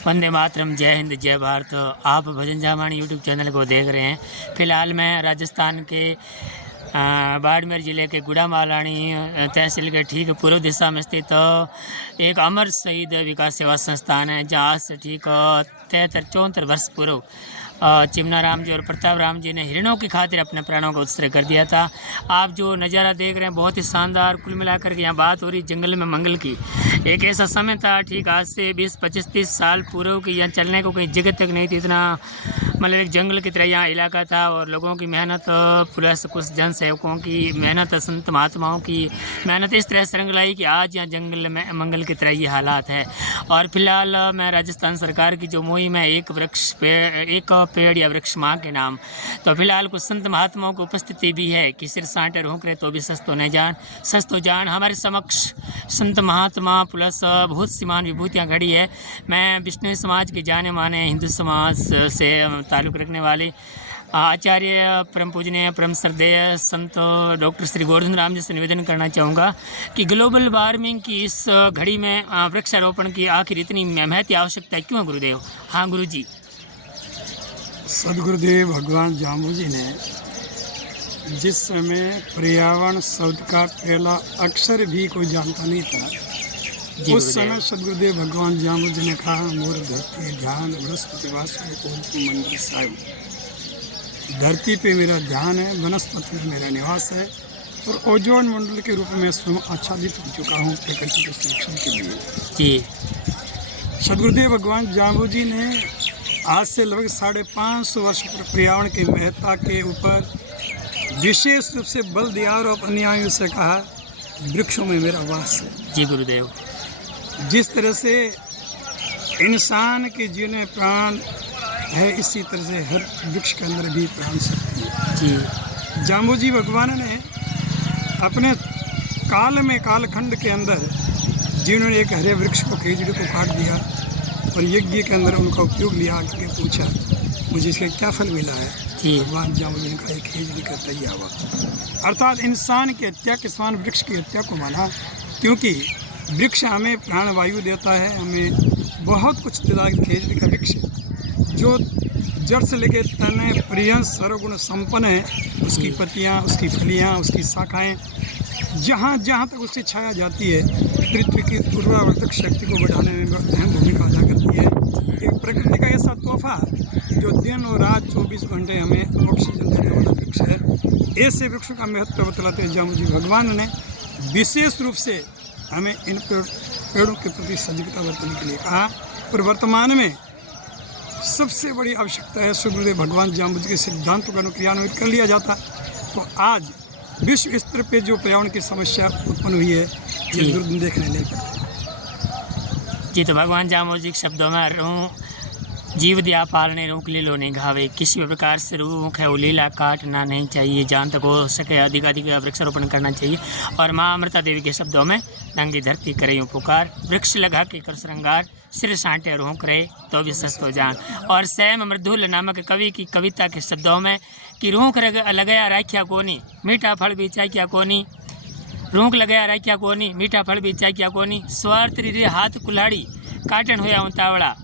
वंदे मातरम, जय हिंद, जय भारत। आप भजन जामानी यूट्यूब चैनल को देख रहे हैं। फ़िलहाल मैं राजस्थान के बाड़मेर ज़िले के गुड़ामालानी तहसील के ठीक पूर्व दिशा में स्थित एक अमर शहीद विकास सेवा संस्थान है, जहाँ आज से ठीक 73-74 वर्ष पूर्व चिमना राम जी और प्रताप राम जी ने हिरणों की खातिर अपने प्राणों का उत्सर्ग कर दिया था। आप जो नज़ारा देख रहे हैं बहुत ही शानदार। कुल मिलाकर के यहाँ बात हो रही जंगल में मंगल की। एक ऐसा समय था ठीक आज से 20-25-30 साल पूर्व की, यहाँ चलने को कहीं जगह तक नहीं थी। इतना मतलब एक जंगल की तरह यहाँ इलाका था और लोगों की मेहनत प्लस कुछ जन सेवकों की मेहनत, संत महात्माओं की मेहनत इस तरह से रंग लाई कि आज यहाँ जंगल में मंगल की तरह ये हालात है। और फिलहाल मैं राजस्थान सरकार की जो मुहिम है एक पेड़ या वृक्ष माँ के नाम, तो फिलहाल कुछ संत महात्माओं की उपस्थिति भी है कि सिर सांटे रोक रहे तो भी सस्तो न जान सस्तो जान। हमारे समक्ष संत महात्मा प्लस बहुत सी मान विभूतियाँ खड़ी है। मैं विष्णु समाज के जाने माने हिंदू समाज से ताल्लुक़ रखने वाले आचार्य परम पूजनीय परम श्रद्धेय संत डॉक्टर श्री गोवर्धन राम जी से निवेदन करना चाहूँगा कि ग्लोबल वार्मिंग की इस घड़ी में वृक्षारोपण की आखिर इतनी महती आवश्यकता क्यों है गुरुदेव? हाँ गुरु जी। सदगुरुदेव भगवान जाम्बू जी ने जिस समय पर्यावरण शब्द का पहला अक्षर भी कोई जानता नहीं था, उस समय सदगुरुदेव भगवान जाम्बू जी ने कहा, मोर धरती ध्यान वनस्पति मंदिर साहिब। धरती पे मेरा ध्यान है, वनस्पति में मेरा निवास है और ओजोन मंडल के रूप में स्वयं आच्छादित हो चुका हूँ प्रकृति के संरक्षण के लिए। जी सदगुरुदेव भगवान जाम्बू जी ने आज से लगभग 550 वर्ष पर पर्यावरण की महत्ता के ऊपर विशेष रूप से बल दिया और अपने आयु से कहा, वृक्षों में मेरा वास है। जी गुरुदेव। जिस तरह से इंसान के जीवन में प्राण है, इसी तरह से हर वृक्ष के अंदर भी प्राण शक्ति है। जी जाम्बू जी भगवान ने अपने काल में कालखंड के अंदर जिन्होंने एक हरे वृक्ष को खेजड़ी को काट दिया और यज्ञ के अंदर उनका उपयोग लिया, आके पूछा मुझे इसका क्या फल मिला है? भगवान जाम्बू जी ने कहा, एक खेजड़ी का तैयार हुआ। अर्थात इंसान की हत्या के समान वृक्ष की हत्या को माना, क्योंकि वृक्ष हमें प्राणवायु देता है, हमें बहुत कुछ देता है। खेजड़ी का वृक्ष जो जड़ से लेकर तने पर्यंत सर्वगुण संपन्न है, उसकी पत्तियाँ, उसकी फलियाँ, उसकी शाखाएँ जहाँ जहाँ तक उससे छाया जाती है, पृथ्वी की उर्वरक शक्ति को बढ़ाने में अहम भूमिका अदा करती है। एक प्रकृति का ऐसा तोहफा जो दिन और रात 24 घंटे हमें ऑक्सीजन देने वाला वृक्ष है। ऐसे वृक्षों का महत्व बतलाते हैं जाम्बू जी भगवान ने विशेष रूप से हमें इन पेड़ों के प्रति सजगता बरतने के लिए कहा। और वर्तमान में सबसे बड़ी आवश्यकता है सदगुरुदेव भगवान जाम्बू जी के सिद्धांतों का क्रियान्वित कर लिया जाता, तो आज विश्व स्तर पे जो पर्यावरण की समस्या उत्पन्न हुई है ये दूर देखने नहीं पड़ता। जी तो भगवान जाम्बू जी के शब्दों में रूह जीव दिया पालने रूख लीलो नहीं घावे, किसी भी प्रकार से रूख है वो लीला काटना नहीं चाहिए, जहाँ तक हो सके अधिक वृक्षारोपण करना चाहिए। और माँ अमृता देवी के शब्दों में नंगी धरती करे यूँ पुकार, वृक्ष लगा के कर श्रृंगार, सिर सांटे रोक रहे तो भी सस्तो जान। और सैम मृदुल नामक कवि की कविता के शब्दों में कि रूख लगाया राख्या कोनी, मीठा फल भी चाहिए कोनी, रूख लगाया राख्या कोनी, मीठा फल भी चाहिए कोनी, स्वार्थ रे हाथ कुल्हाड़ी काटन होया उतावड़ा,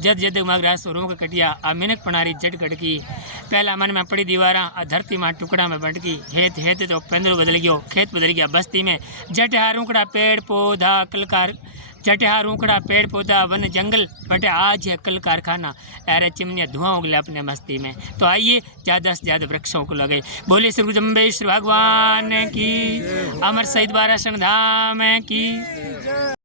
जद जद मगरास रूख कटिया आ मिनक पणारी जट कटकी, पहला मन में पड़ी दीवारा आ धरती मां टुकड़ा में बटकी, हेत हेत तो पेंदरो बदल गयो, खेत बदल गया बस्ती में, जटहा रूखड़ा पेड़ पौधा कलकार, जटहा रूखड़ा पेड़ पौधा वन जंगल बटे आज है कल कारखाना, अरे चिमनिया धुआं उगले अपने मस्ती में। तो आइए ज़्यादा से ज़्यादा वृक्षों को लगे। बोले श्री गुरुजम्बेश्वर भगवान की, अमर शहीद बारासन धाम की।